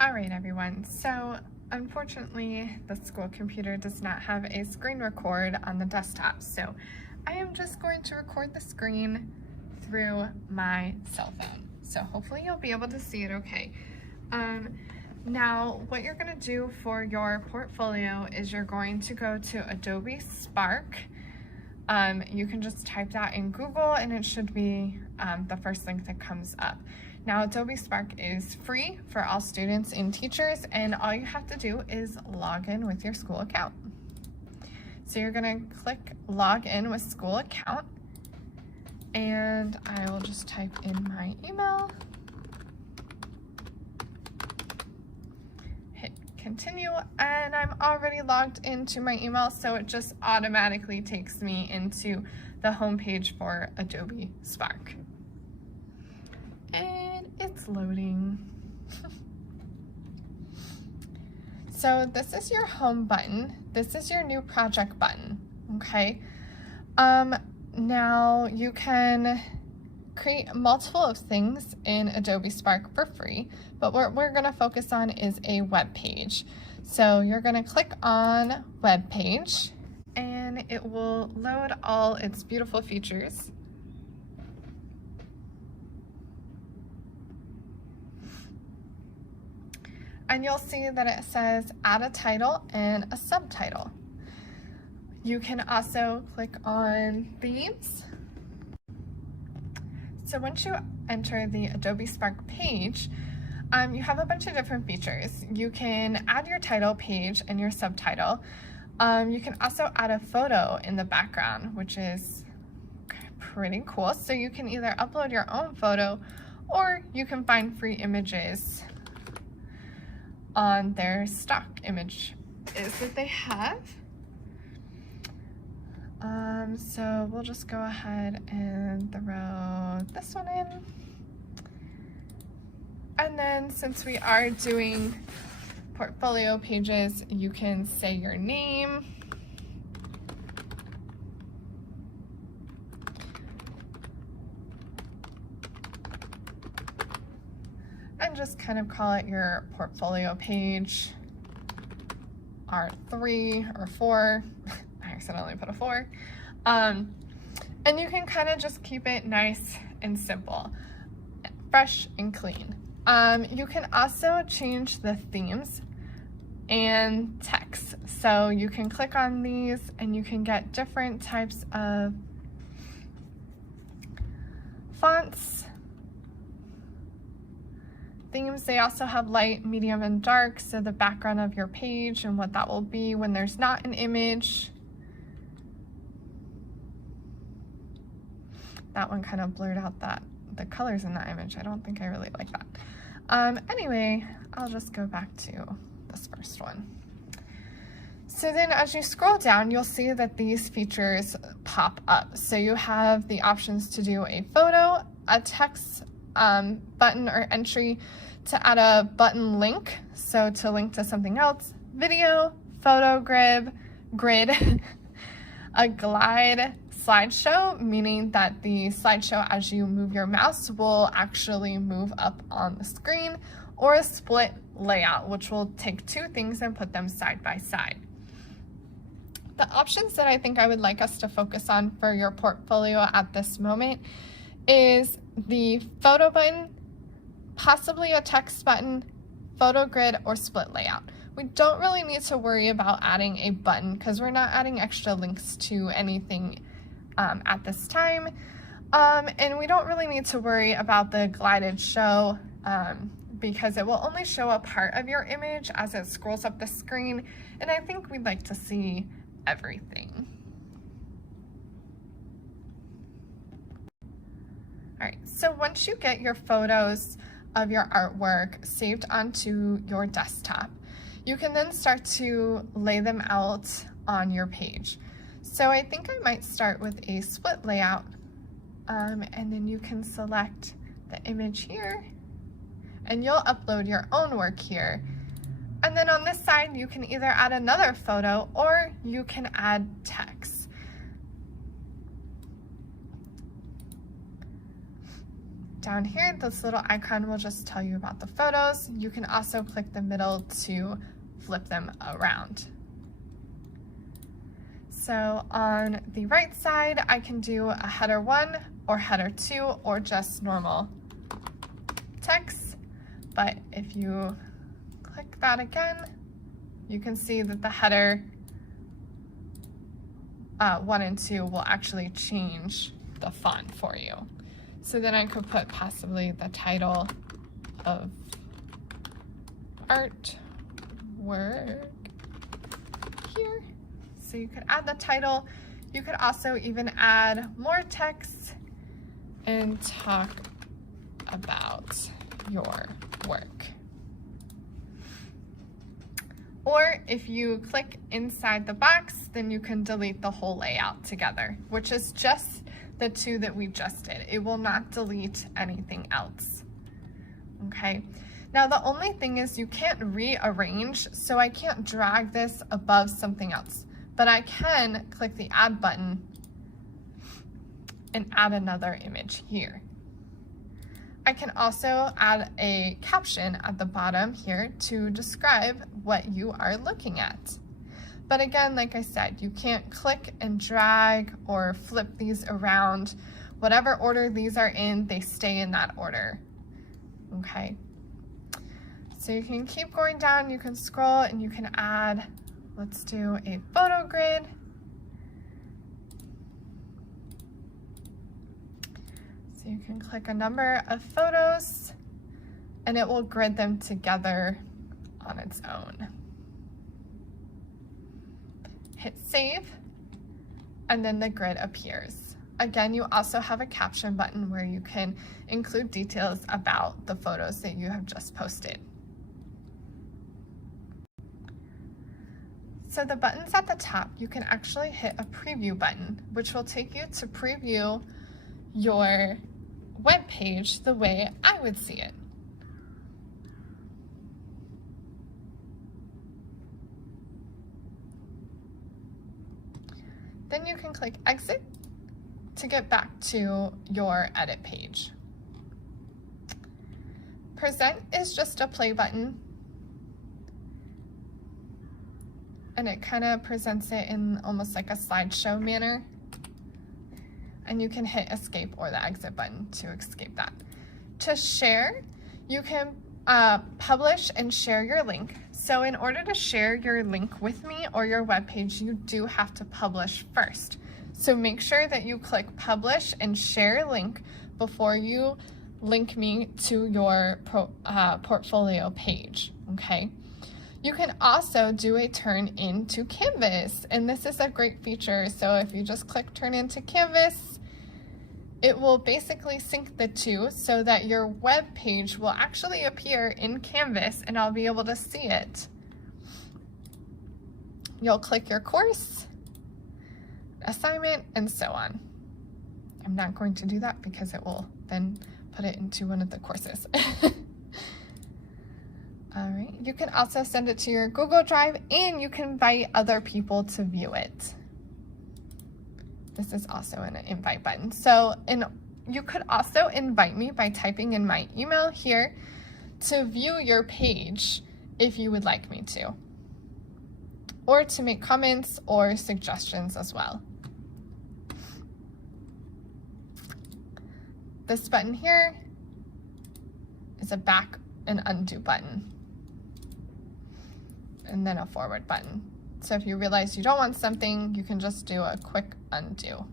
All right, everyone. So unfortunately, the school computer does not have a screen record on the desktop. So I am just going to record the screen through my cell phone. So hopefully you'll be able to see it okay. Now, what you're going to do for your portfolio is you're going to go to Adobe Spark. You can just type that in Google and it should be the first link that comes up. Now, Adobe Spark is free for all students and teachers, and all you have to do is log in with your school account. So you're going to click log in with school account, and I will just type in my email. Hit continue, and I'm already logged into my email, so it just automatically takes me into the home page for Adobe Spark. And it's loading. So this is your home button. This is your new project button, okay? Now you can create multiple of things in Adobe Spark for free, but what we're gonna focus on is a web page. So you're gonna click on web page and it will load all its beautiful features. And you'll see that it says add a title and a subtitle. You can also click on themes. So once you enter the Adobe Spark page, you have a bunch of different features. You can add your title page and your subtitle. You can also add a photo in the background, which is pretty cool. So you can either upload your own photo or you can find free images on their stock image that they have. So we'll just go ahead and throw this one in. And then since we are doing portfolio pages, you can say your name. And just kind of call it your portfolio page, R3 or 4. I accidentally put a 4. And you can kind of just keep it nice and simple, fresh and clean. You can also change the themes and text. So you can click on these and you can get different types of fonts. Themes, they also have light, medium, and dark, so the background of your page and what that will be when there's not an image. That one kind of blurred out the colors in that image. I don't think I really like that. Anyway, I'll just go back to this first one. So then as you scroll down, you'll see that these features pop up. So you have the options to do a photo, a text button or entry, to add a button link, so to link to something else, video, photo grid, a glide slideshow, meaning that the slideshow as you move your mouse will actually move up on the screen, or a split layout, which will take two things and put them side by side. The options that I think I would like us to focus on for your portfolio at this moment is the photo button, possibly a text button, photo grid, or split layout. We don't really need to worry about adding a button because we're not adding extra links to anything at this time. And we don't really need to worry about the glided show because it will only show a part of your image as it scrolls up the screen. And I think we'd like to see everything. All right, so once you get your photos of your artwork saved onto your desktop, you can then start to lay them out on your page. So I think I might start with a split layout, and then you can select the image here, and you'll upload your own work here. And then on this side, you can either add another photo or you can add text. Down here, this little icon will just tell you about the photos. You can also click the middle to flip them around. So on the right side, I can do a header 1 or header 2 or just normal text. But if you click that again, you can see that the header 1 and 2 will actually change the font for you. So then I could put possibly the title of artwork here. So you could add the title. You could also even add more text and talk about your work. Or if you click inside the box, then you can delete the whole layout together, which is just the two that we just did. It will not delete anything else. Okay. Now the only thing is you can't rearrange, so I can't drag this above something else, but I can click the add button and add another image here. I can also add a caption at the bottom here to describe what you are looking at. But again, like I said, you can't click and drag or flip these around. Whatever order these are in, they stay in that order. Okay. So you can keep going down, you can scroll, and you can add, let's do a photo grid. So you can click a number of photos and it will grid them together on its own. Hit save and then the grid appears. Again, you also have a caption button where you can include details about the photos that you have just posted. So the buttons at the top, you can actually hit a preview button, which will take you to preview your web page the way I would see it. Then you can click exit to get back to your edit page. Present is just a play button, and it kind of presents it in almost like a slideshow manner. And you can hit escape or the exit button to escape that. To share, you can publish and share your link. So in order to share your link with me or your web page, you do have to publish first. So make sure that you click publish and share link before you link me to your portfolio page, okay? You can also do a turn into canvas, and this is a great feature. So if you just click turn into canvas, it will basically sync the two so that your web page will actually appear in Canvas and I'll be able to see it. You'll click your course, assignment, and so on. I'm not going to do that because it will then put it into one of the courses. All right, you can also send it to your Google Drive and you can invite other people to view it. This is also an invite button. So you could also invite me by typing in my email here to view your page if you would like me to, or to make comments or suggestions as well. This button here is a back and undo button, and then a forward button. So if you realize you don't want something, you can just do a quick undo.